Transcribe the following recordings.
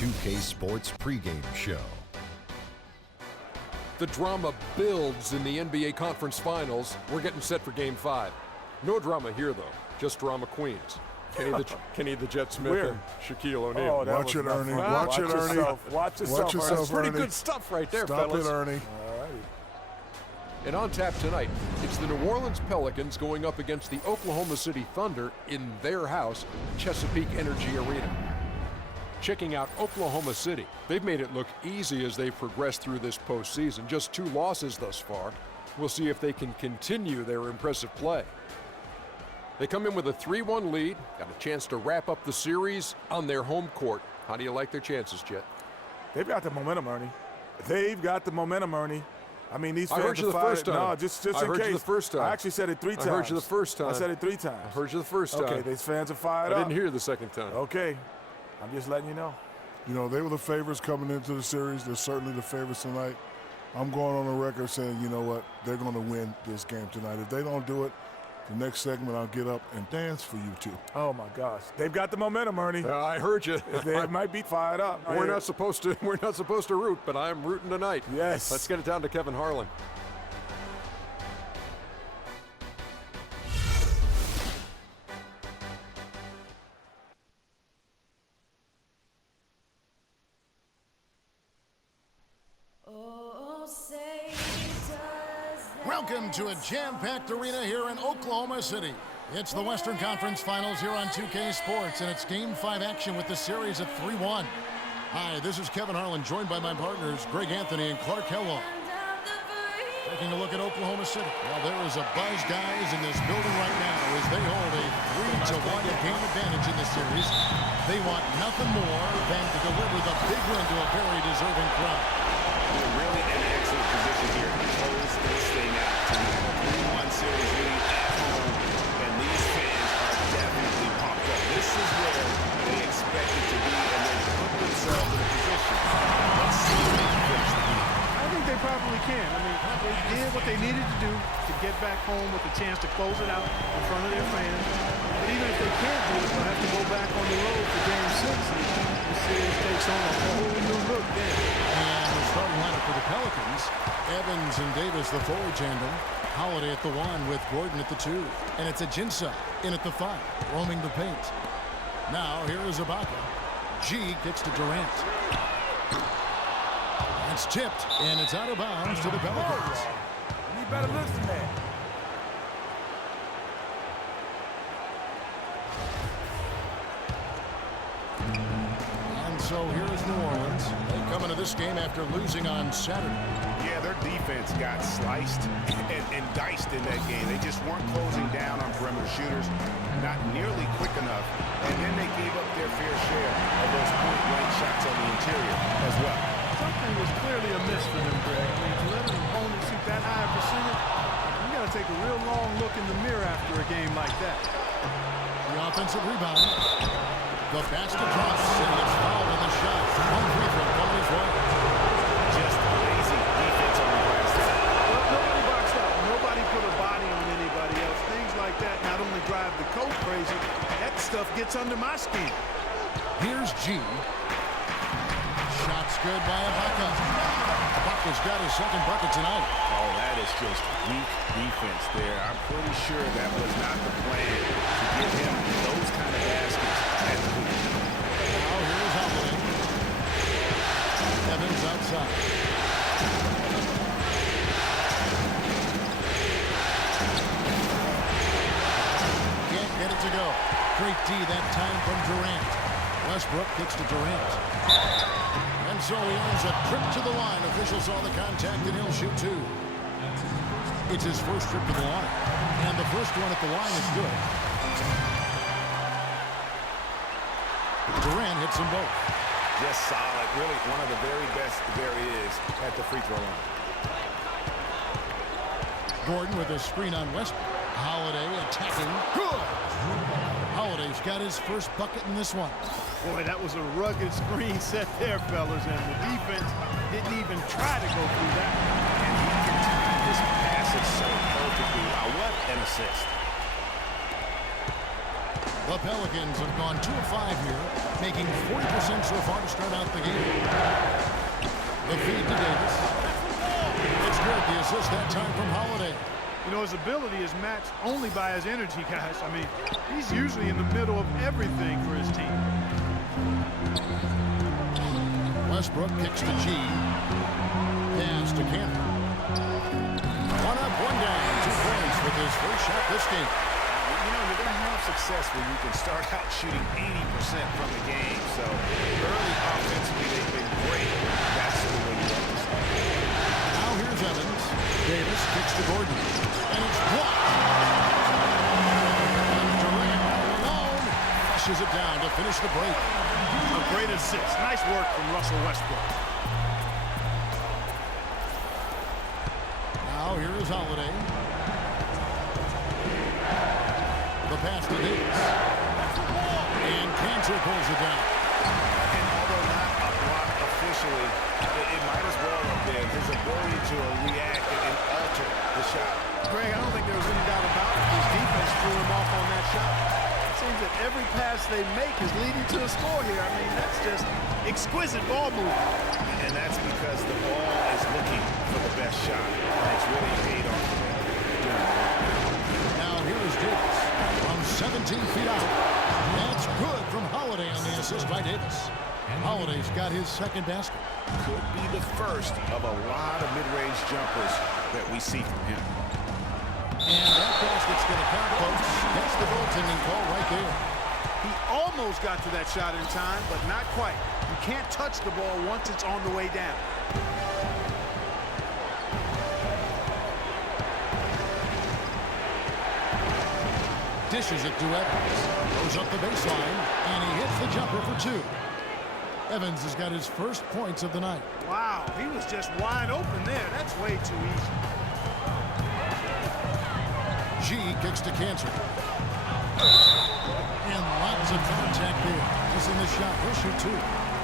2K Sports pregame show. The drama builds in the NBA Conference Finals. We're getting set for Game 5. No drama here, though. Just drama queens. Kenny the Jet Smith and Shaquille O'Neal. Oh, watch it, Ernie. Watch it, Ernie. Watch yourself, That's pretty Ernie. good stuff right there, Stop fellas. it, Ernie. All righty. And on tap tonight, it's the New Orleans Pelicans going up against the Oklahoma City Thunder in their house, Chesapeake Energy Arena. Checking out Oklahoma City. They've made it look easy as they've progressed through this postseason. Just 2 losses thus far. We'll see if they can continue their impressive play. They come in with a 3-1 lead, got a chance to wrap up the series on their home court. How do you like their chances, Jet? They've got the momentum, Ernie. They've got the momentum, Ernie. I mean, these fans I heard you the first time. No, just in case. I heard you the first time. I actually said it 3 times. I heard you the first time. I said it 3 times. I heard you the first time. Okay, these fans are fired I up. didn't hear you the second time. Okay, I'm just letting you know. You know, they were the favorites coming into the series. They're certainly the favorites tonight. I'm going on the record saying, you know what, they're going to win this game tonight. If they don't do it, the next segment I'll get up and dance for you two. Oh my gosh, they've got the momentum, Ernie. I heard you. They might be fired up. We're not supposed to root, but I'm rooting tonight. Yes. Let's get it down to Kevin Harlan. Welcome to a jam-packed arena here in Oklahoma City. It's the Western Conference Finals here on 2K Sports, and it's Game 5 action with the series at 3-1. Hi, this is Kevin Harlan, joined by my partners, Greg Anthony and Clark Kellogg. Taking a look at Oklahoma City. Well, there is a buzz, guys, in this building right now as they hold a 3-1 game advantage in this series. They want nothing more than to deliver the big win to a very deserving crowd. We're really in an excellent position here to close this thing out. To be a 3-1 series lead at home, and these fans are definitely pumped up. This is where they expect it to be, and they put themselves in a position. Let's see if they can finish the game. I think they probably can. I mean, they did what they needed to do to get back home with a chance to close it out in front of their fans. But even if they can't do it, they'll have to go back on the road for Game 6. The series takes on a whole new look then. And the starting lineup for the Pelicans, Evans and Davis, the forward tandem. Holiday at the 1 with Gordon at the 2. And it's Ajinça in at the 5, roaming the paint. Now here is Ibaka. G kicks to Durant. It's tipped, and it's out of bounds to the Pelicans. You better listen, man. And so here's New Orleans. They come into this game after losing on Saturday. Yeah, their defense got sliced and diced in that game. They just weren't closing down on perimeter shooters, not nearly quick enough, and then they gave up their fair share of those point-blank shots on the interior as well. Something was clearly amiss for them, Greg. I mean, to let an opponent shoot that high a percentage, you got to take a real long look in the mirror after a game like that. The offensive rebound. The basket drops, and it's fouled on the shot. 1 free throw coming his way. Just lazy defense on the glass. Well, nobody boxed out. Nobody put a body on anybody else. Things like that not only drive the coach crazy, that stuff gets under my skin. Here's G. Shot's good by Ibaka. Ibaka's got his second bucket tonight. Oh, that is just weak defense there. I'm pretty sure that was not the plan to give him those kind of baskets at the hoop. Now here's Holiday. Evans outside. Can't get it to go. Great D that time from Durant. Westbrook kicks to Durant. And so he earns a trip to the line. Officials saw the contact and he'll shoot 2. It's his first trip to the line. And the first one at the line is good. Durant hits them both. Just solid. Really one of the very best there is at the free throw line. Gordon with a screen on Westbrook. Holiday attacking. Good! Holiday's got his first bucket in this one. Boy, that was a rugged screen set there, fellas, and the defense didn't even try to go through that. And he can time this pass so perfectly. Wow, what an assist. The Pelicans have gone 2 of 5 here, making 40% so far to start out the game. The feed to Davis. It's good. The assist that time from Holiday. You know, his ability is matched only by his energy, guys. I mean, he's usually in the middle of everything for his team. Westbrook kicks to G. Pass to Cantor. 1 up, 1 down. 2 points with his first shot this game. You know, you're going to have success when you can start out shooting 80% from the game. So early offensively, they've been great. That's the way you want to start. Now here's Evans. Davis kicks to Gordon. And it's blocked. And Durant alone flushes it down to finish the break. A great assist. Nice work from Russell Westbrook. Now here is Holiday. The pass to Davis. And Cantor pulls it down. And although not a block officially, it might as well have been his ability to react and alter the shot. Greg, I don't think there was any doubt about it. His defense threw him off on that shot. It seems that every pass they make is leading to a score here. I mean, that's just exquisite ball movement. And that's because the ball is looking for the best shot. And it's really paid off for them during the run. Now here is Davis from 17 feet out. That's good from Holiday on the assist by Davis. Holiday's got his second basket. Could be the first of a lot of mid-range jumpers that we see from him. And that basket's going to count, folks. That's the goaltending call right there. He almost got to that shot in time, but not quite. You can't touch the ball once it's on the way down. Dishes it to Evans. Goes up the baseline, and he hits the jumper for 2. Evans has got his first points of the night. Wow, he was just wide open there. That's way too easy. G kicks to Cantor. And lots of contact there. Missing the shot. He'll shoot 2.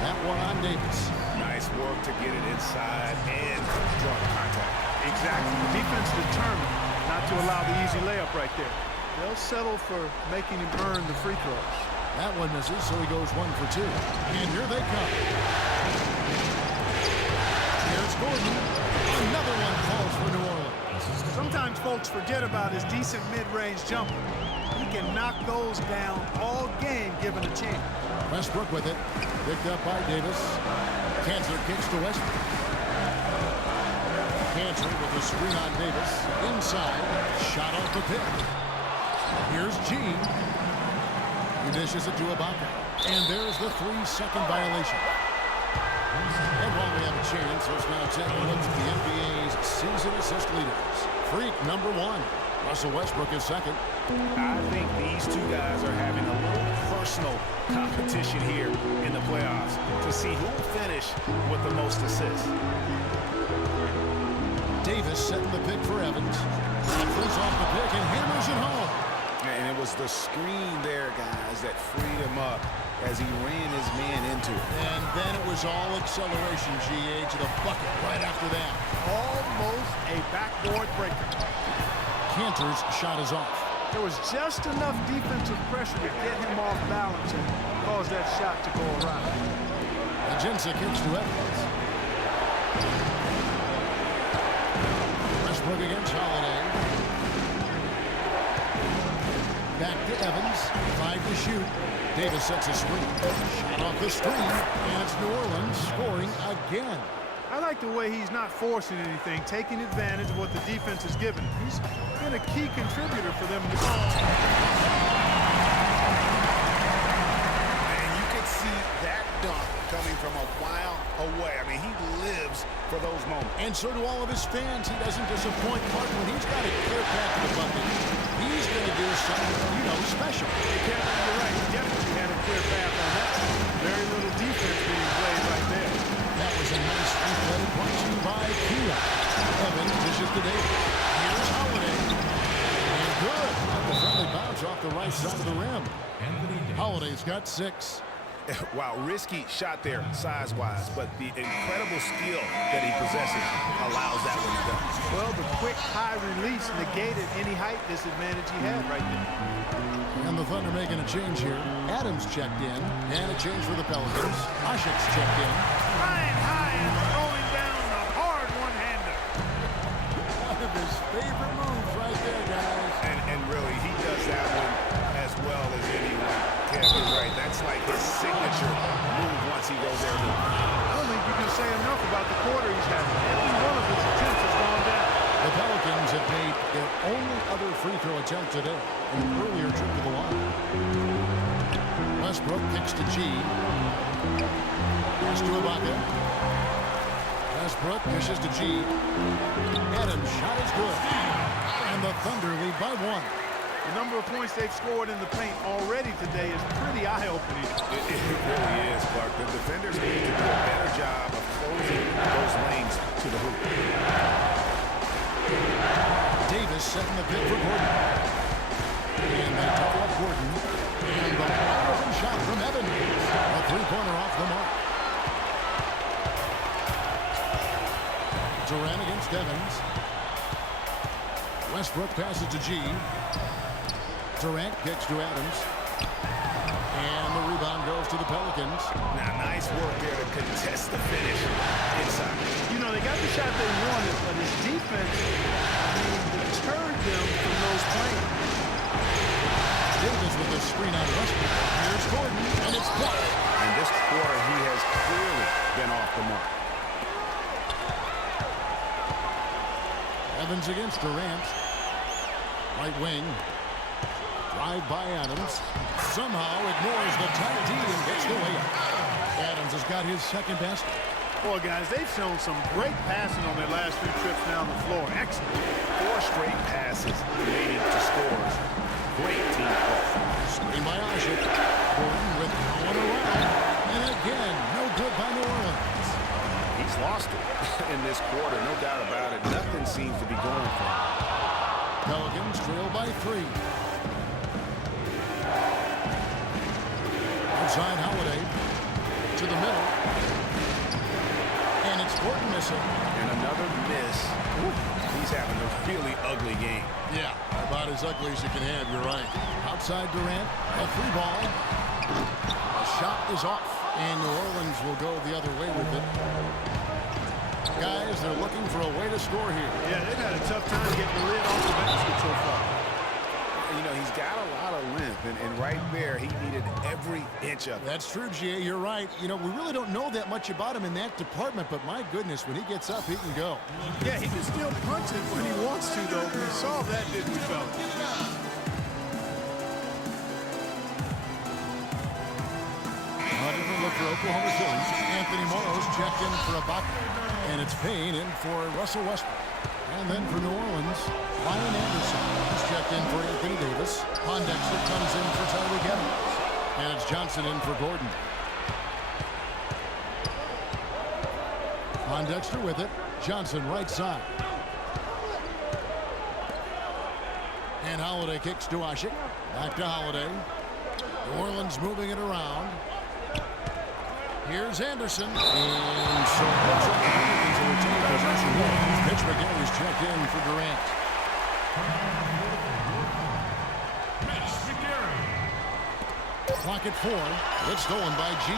That one on Davis. Nice work to get it inside and draw contact. Exactly. The defense determined not to allow the easy layup right there. They'll settle for making him earn the free throws. That one misses, so he goes 1 for 2. And here they come. Here's Gordon. Another one falls for New Orleans. Sometimes folks forget about his decent mid-range jumper. He can knock those down all game given a chance. Westbrook with it. Picked up by Davis. Cantor kicks to Westbrook. Cantor with the screen on Davis. Inside. Shot off the pick. Here's G. He dishes it to Ibaka. And there's the 3-second violation. And while we have a chance, let's now take a look at the NBA's season assist leaders. Freak number 1. Russell Westbrook is second. I think these two guys are having a little personal competition here in the playoffs to see who will finish with the most assists. Davis setting the pick for Evans. Throws off the pick and hammers it home. And it was the screen there, guys, that freed him up as he ran his man into it. And then it was all acceleration, GA, to the bucket right after that. Almost a backboard breaker. Cantor's shot is off. There was just enough defensive pressure to get him off balance and cause that shot to go around. Agenza kicks to Evans. Westbrook against Holiday. Back to Evans. 5 to shoot. Davis sets a screen. Shot off the screen. And it's New Orleans scoring again. I like the way he's not forcing anything, taking advantage of what the defense has given him. He's been a key contributor for them to score. And you can see that dunk coming from a while away. I mean, he lives for those moments. And so do all of his fans. He doesn't disappoint. Clark, when he's got a clear path to the bucket, he's going to do something, special. You're right. He definitely had a clear path on that. Very little defense being played right there. That was a nice play brought to you by Kia. Evans dishes to Davis. Here's Holiday. And good. Got the friendly bounce off the right side of the rim. Holiday's got 6. Wow, risky shot there size-wise, but the incredible skill that he possesses allows that one to go. Well, the quick high release negated any height disadvantage he had right there. And the Thunder making a change here. Adams checked in, and a change for the Pelicans. Ashik's checked in. Flying high and throwing down the hard one-hander. One of his favorite moves right there, guys. And really, he does that one as well as anyone. Kevin, right? That's like his signature move once he goes there. I don't think you can say enough about the quarter he's having. Every one of his attempts has gone down. The Pelicans have made their only other free throw attempt today in an earlier trip to the line. Westbrook kicks to G. Pass to Ibaka. Westbrook pushes to G. Adams' shot is good. And the Thunder lead by 1. The number of points they've scored in the paint already today is pretty eye-opening. It really is, Clark. The defenders need to do a better job of closing those lanes to the hoop. Davis setting the pick for Gordon. And they double up Gordon. And the wide-open shot from Evans. A three-pointer off the mark. Durant against Evans. Westbrook passes to G. Durant kicks to Adams. And the rebound goes to the Pelicans. Now, nice work there to contest the finish inside. You know, they got the shot they wanted, but his defense, deterred them from those plays. Davis with a screen on Westbrook. Here's Gordon, and it's blocked. In this quarter, he has clearly been off the mark. Evans against Durant. Right wing. Drive by Adams. Somehow ignores the tight D and gets the layup. Adams has got his second basket. Boy, guys, they've shown some great passing on their last few trips down the floor. Excellent. 4 straight passes leading to scores. Great team play. Screen by Ashik. Gordon with no one around. And again, no good by New Orleans. He's lost it in this quarter, no doubt about it. Nothing seems to be going for him. Pelicans trail by 3. Outside Holiday. To the middle. And it's Gordon missing. And another miss. He's having a really ugly game. Yeah, about as ugly as you can have, you're right. Outside Durant, a free ball. A shot is off, and New Orleans will go the other way with it. Guys, they're looking for a way to score here. Yeah, they've had a tough time getting the lid off the basket so far. You know, he's got a lot of length, and right there, he needed every inch of it. That's true, G.A. You're right. You know, we really don't know that much about him in that department, but my goodness, when he gets up, he can go. Yeah, he can still punch it when he wants to, though. We saw that, didn't we, fellas? A different look for Oklahoma City. Anthony Morrow's checked in for Ibaka. And it's Payne in for Russell Westbrook. And then for New Orleans, Ryan Anderson is checked in for Anthony Davis. Pondexter comes in for Tyreek Evans. And it's Johnson in for Gordon. Pondexter with it. Johnson right side. And Holiday kicks to Ashik. Back to Holiday. New Orleans moving it around. Here's Anderson. And so looks like the Pelicans will retain possession. Mitch McGary's checked in for Durant. Mitch McGary. Clock at 4. It's stolen by G.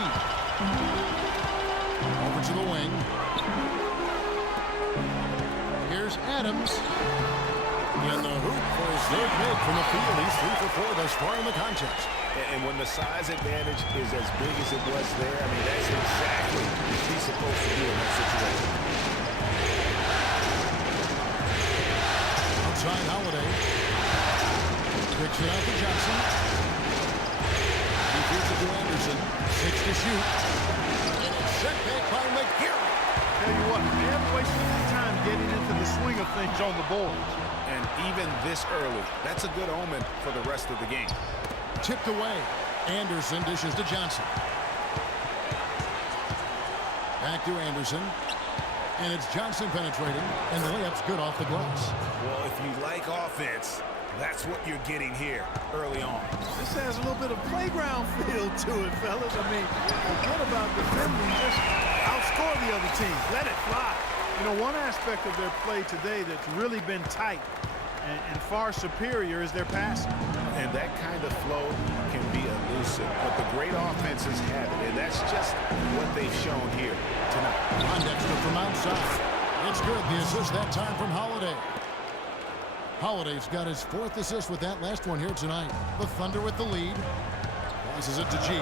Over to the wing. Here's Adams. In the hoop for his third make from the field. He's 3 for 4 thus far in the contest. And when the size advantage is as big as it was there, I mean, that's exactly what he's supposed to do in that situation. Outside Holiday. Picks it out to Johnson. He feeds it to Anderson. 6 to shoot. And it's set back by McGarry. Tell you what, they haven't wasted any time getting into the swing of things on the boards. And even this early, that's a good omen for the rest of the game. Tipped away. Anderson dishes to Johnson. Back to Anderson. And it's Johnson penetrating. And the layup's good off the glass. Well, if you like offense, That's what you're getting here early on. This has a little bit of playground feel to it, fellas. I mean, forget about defending, just outscore the other team. Let it fly. You know, one aspect of their play today that's really been tight and far superior is their passing. And that kind of flow can be elusive, but the great offenses have it, and that's just what they've shown here tonight. Pondexter from outside. It's good. The assist that time from Holiday. Holiday's got his 4th assist with that last one here tonight. The Thunder with the lead. Passes it to G.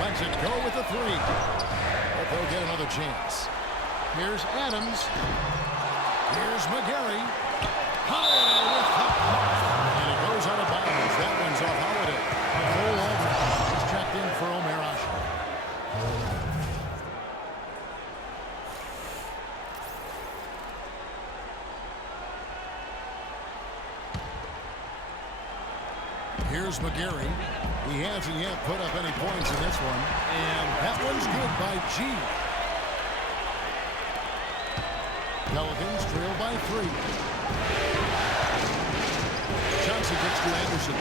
Lets it go with the 3. But they'll get another chance. Here's Adams. Here's McGarry. Holiday with the and it goes out of bounds. That one's off Holiday. Cole Aldridge is checked in for Omer Asher. Here's McGarry. He hasn't yet put up any points in this one. And that one's good by G. Pelicans trail by 3. Johnson gets to Anderson.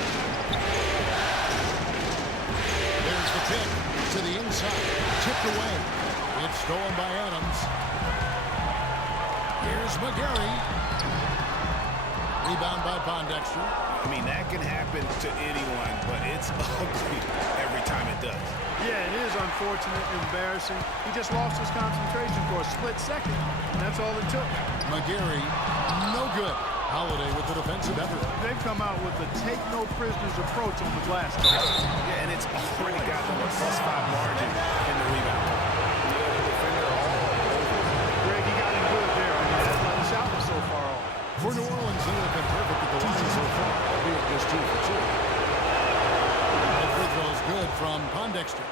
There's the pick to the inside. Tipped away. It's stolen by Adams. Here's McGarry. Rebound by Pondexter. I mean, that can happen to anyone, but it's ugly every time it does. Yeah, it is unfortunate, embarrassing. He just lost his concentration for a split second, and that's all it took. McGarry, no good. Holiday with the defensive effort. They've come out with the take-no-prisoners approach on the glass. Yeah, and it's already got them a +5 margin in the rebound. The defender all over. Greg, he got him good there. I mean, that let us out so far off. For New Orleans, they have been perfect at the line so far, albeit just 2 for 2. The free throw is good from Pondexter.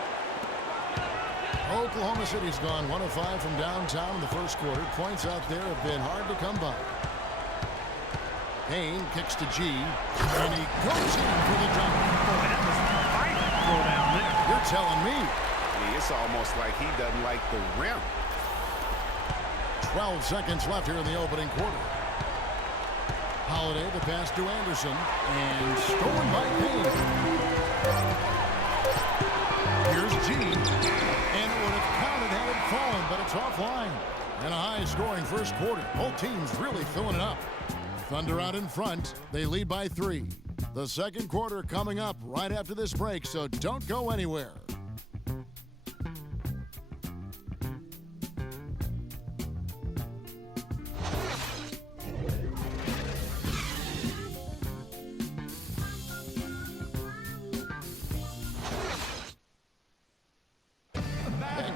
Oklahoma City's gone 1 of 5 from downtown in the first quarter. Points out there have been hard to come by. Payne kicks to G, and he goes in for the dunk. Boy, that was a fight throw down there. You're telling me. I mean, it's almost like he doesn't like the rim. 12 seconds left here in the opening quarter. Holiday, the pass to Anderson, and stolen by Payne. Here's G, and it would have counted had it fallen, but it's offline. And a high-scoring first quarter. Both teams really filling it up. Thunder out in front. They lead by 3. The second quarter coming up right after this break, so don't go anywhere.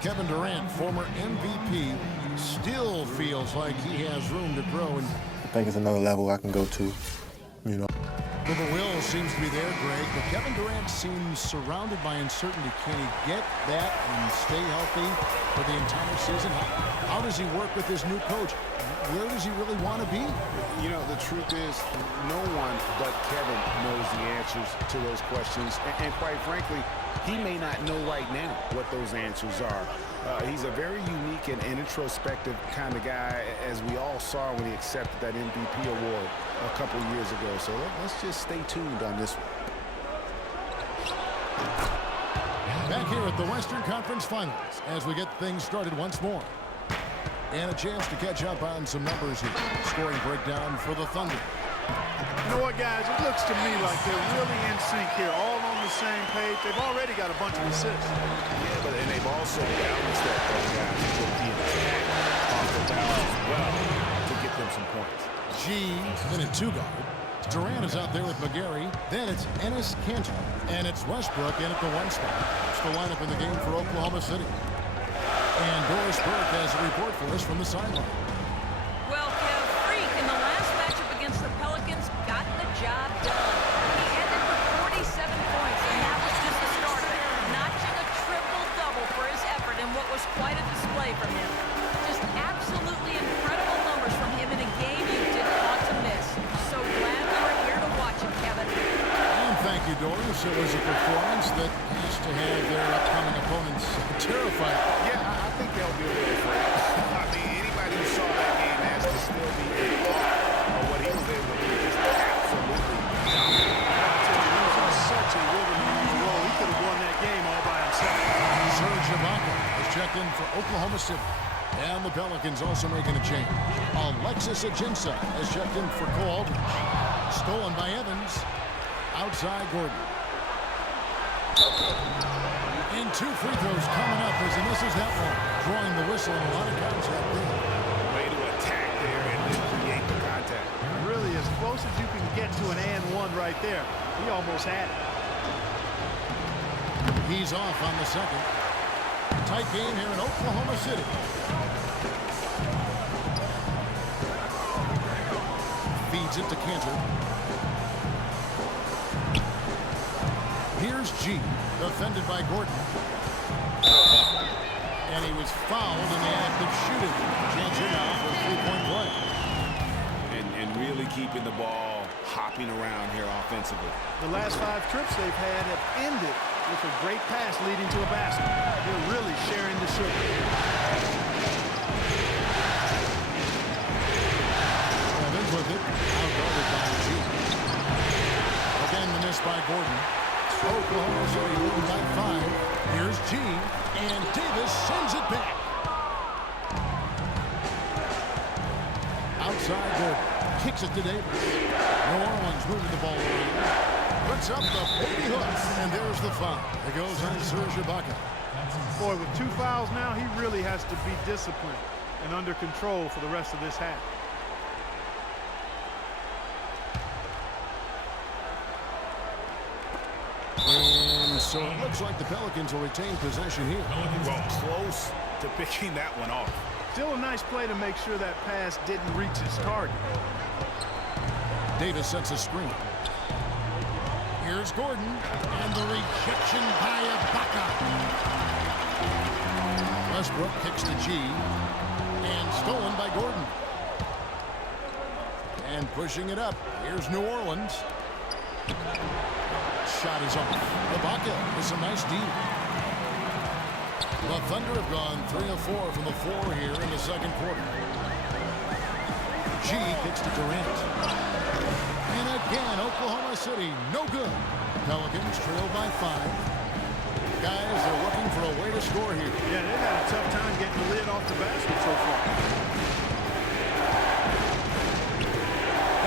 Kevin Durant, former MVP, still feels like he has room to grow. And I think it's another level I can go to, you know. Well, the will seems to be there, Greg, but Kevin Durant seems surrounded by uncertainty. Can he get that and stay healthy for the entire season? How does he work with his new coach? Where does he really want to be? You know, the truth is, no one but Kevin knows the answers to those questions. And quite frankly, he may not know right now what those answers are. He's a very unique and introspective kind of guy, as we all saw when he accepted that MVP award a couple years ago. So let's just stay tuned on this one. Back here at the Western Conference Finals as we get things started once more. And a chance to catch up on some numbers here. Scoring breakdown for the Thunder. You know what, guys? It looks to me like they're really in sync here, all on the same page. They've already got a bunch of assists. Yeah, but and they've also balanced that, those guys, with the attack off the balance as well to get them some points. G in a 2-guard. Durant is out there with McGarry. Then it's Enes Kanter. And it's Westbrook in at the 1 spot. It's the lineup in the game for Oklahoma City. And Doris Burke has a report for us from the sideline. Well, Kev, Freak in the last matchup against the Pelicans got the job done. He ended with 47 points, and that was just the start of it, notching a triple-double for his effort in what was quite a display from him. Just absolutely incredible numbers from him in a game you didn't want to miss. So glad we were here to watch him, Kevin. And thank you, Doris. It was a performance that has to have their upcoming opponents terrified. Yeah, I think they'll be a little afraid. I mean, anybody who saw that game has to still be in awe of what he was able to do. Just absolutely Oklahoma City. And the Pelicans also making a change. Alexis Ajinça has checked in for Cole Aldridge. Stolen by Evans. Outside Gordon. And 2 free throws coming up as he misses that one. Drawing the whistle and a lot of contact there. Way to attack there and then create the contact. Really as close as you can get to an and one right there. He almost had it. He's off on the second. Tight game here in Oklahoma City. Feeds it to Cantor. Here's G, defended by Gordon. And he was fouled in the act of shooting. Chance here now for a 3-point play. And really keeping the ball hopping around here offensively. The last 5 trips they've had have ended with a great pass leading to a basket. They're really sharing the sugar. Evans with it. Outguarded by G. Again, the miss by Gordon. Oklahoma City leading by 5. Here's G. And Davis sends it back. Outside Gordon. Kicks it to Davis. New Orleans moving the ball around. Puts up the baby hook. And there's the foul. It goes on Serge Ibaka. Boy, with 2 fouls now, he really has to be disciplined and under control for the rest of this half. And so it looks like the Pelicans will retain possession here. Well, close to picking that one off. Still a nice play to make sure that pass didn't reach its target. Davis sets a screen. Here's Gordon. And the rejection by Ibaka. Westbrook kicks to G. And stolen by Gordon. And pushing it up. Here's New Orleans. Shot is off. Ibaka with some nice D. The Thunder have gone 3 of 4 from the floor here in the second quarter. G kicks to Durant. And again, Oklahoma City, no good. Pelicans trail by 5. Guys, they're looking for a way to score here. Yeah, they've had a tough time getting the lid off the basket so far.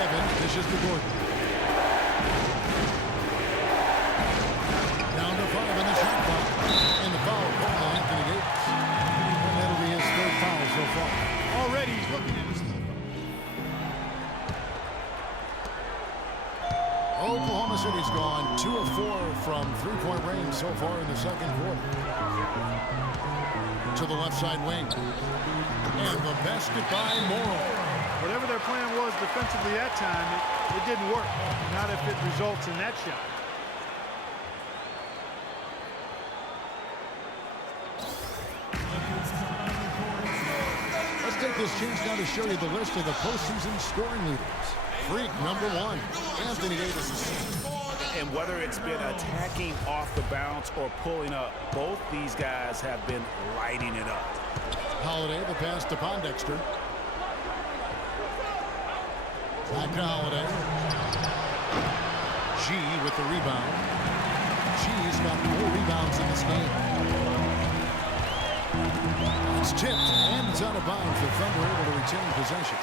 Evans dishes to Gordon. Down to 5 in the shot clock. And the foul call on Anthony Davis. And that'll be his 3rd foul so far. Already he's looking at his... Oklahoma City's gone 2 of 4 from 3-point range so far in the second quarter. To the left side wing. And the basket by Morrow. Whatever their plan was defensively that time, it didn't work. Not if it results in that shot. Let's take this chance now to show you the list of the postseason scoring leaders. Freak number 1, Anthony Davis. And whether it's been attacking off the bounce or pulling up, both these guys have been lighting it up. Holiday, the pass to Pondexter. Back to Holiday. G with the rebound. G's got 4 rebounds in this game. It's tipped and it's out of bounds. The Thunder able to retain possession.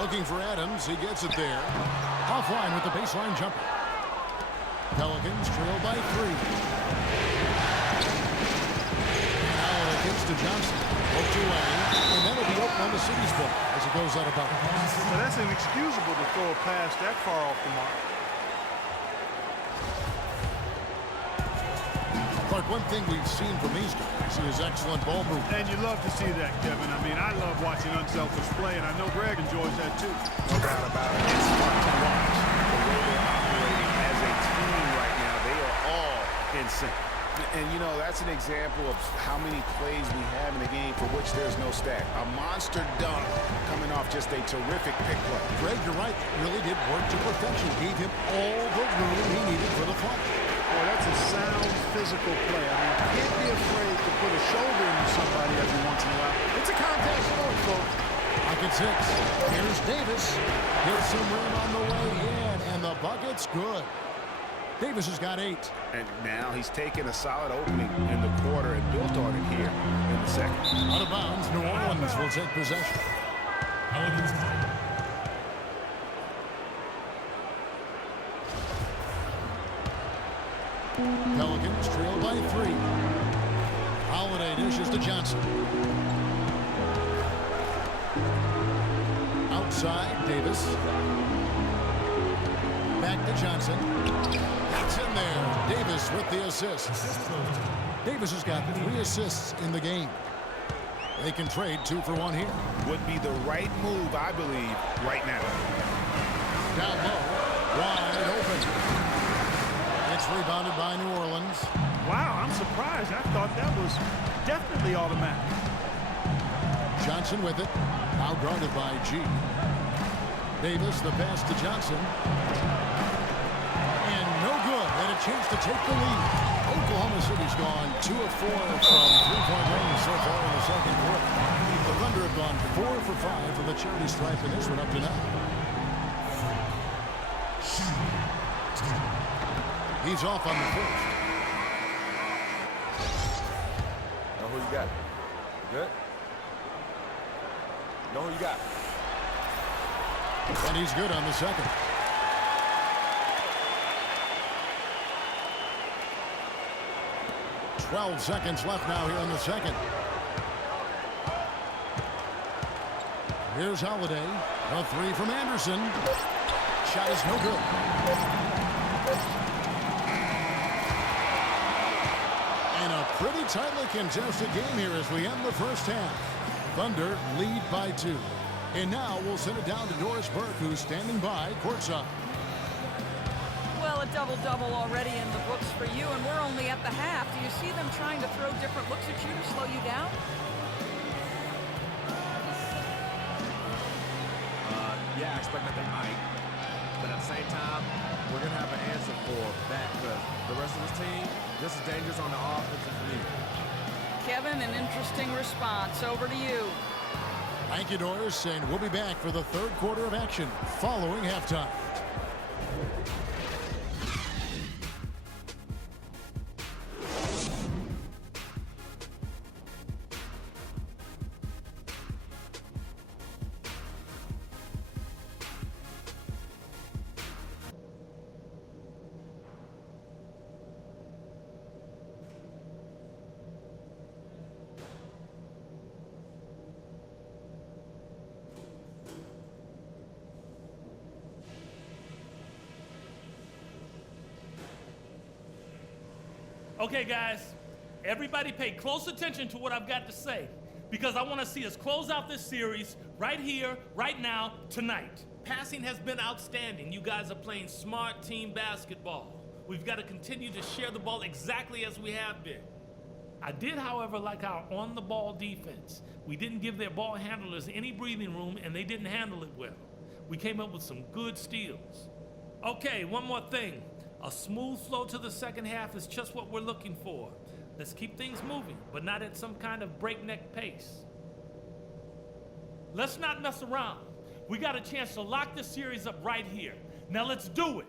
Looking for Adams. He gets it there. Offline with the baseline jumper. Pelicans trail by 3. And now it gets to Johnson. Poked away. And that'll be Oklahoma City's ball as it goes out of bounds. So that's inexcusable to throw a pass that far off the mark. Clark, one thing we've seen from these guys is excellent ball movement. And you love to see that, Kevin. I mean, I love watching unselfish play, and I know Greg enjoys that too. No doubt about it. It's fun to watch the way they're operating as a team right now. They are all in sync. And, you know, that's an example of how many plays we have in the game for which there's no stat. A monster dunk coming off just a terrific pick play. Greg, you're right. Really did work to perfection. Gave him all the room he needed for the fun. Boy, that's a sound physical play. I mean, you can't be afraid to put a shoulder into somebody every once in a while. It's a contact sport, folks. Pocket 6. Here's Davis. Here's some room on the way in, and the bucket's good. Davis has got 8. And now he's taken a solid opening in the quarter and built on it here in the second. Out of bounds, New Orleans will take possession. Pelicans ball. Pelicans trail by 3. Holiday dishes to Johnson. Outside, Davis. Back to Johnson. That's in there. Davis with the assist. Davis has got 3 assists in the game. They can trade 2 for 1 here. Would be the right move, I believe, right now. Down low, wide open. It's rebounded by New Orleans. Wow, I'm surprised. I thought that was definitely automatic. Johnson with it. Now guarded by G. Davis, the pass to Johnson. And no good. Had a chance to take the lead. Oklahoma City's gone 2 of 4 from three-point range so far in the second quarter. The Thunder have gone 4 for 5 from the charity stripe in this one up to now. He's off on the first. Know who you got? Good? Know who you got? And he's good on the second. "12 seconds left now here in the second. Here's Holiday. A 3 from Anderson. Shot is no good. And a pretty tightly contested game here as we end the first half. Thunder lead by 2. And now we'll send it down to Doris Burke, who's standing by courtside. Well, a double-double already in the books for you, and we're only at the half. Do you see them trying to throw different looks at you to slow you down? Yeah, I expect that they might. But at the same time, we're going to have an answer for that because the rest of this team, this is dangerous on the offense for me. Kevin, an interesting response. Over to you. Thank you, Doris, and we'll be back for the third quarter of action following halftime. Okay, guys, everybody pay close attention to what I've got to say because I want to see us close out this series right here, right now, tonight. Passing has been outstanding. You guys are playing smart team basketball. We've got to continue to share the ball exactly as we have been. I did, however, like our on-the-ball defense. We didn't give their ball handlers any breathing room, and they didn't handle it well. We came up with some good steals. Okay, one more thing. A smooth flow to the second half is just what we're looking for. Let's keep things moving, but not at some kind of breakneck pace. Let's not mess around. We got a chance to lock this series up right here. Now let's do it.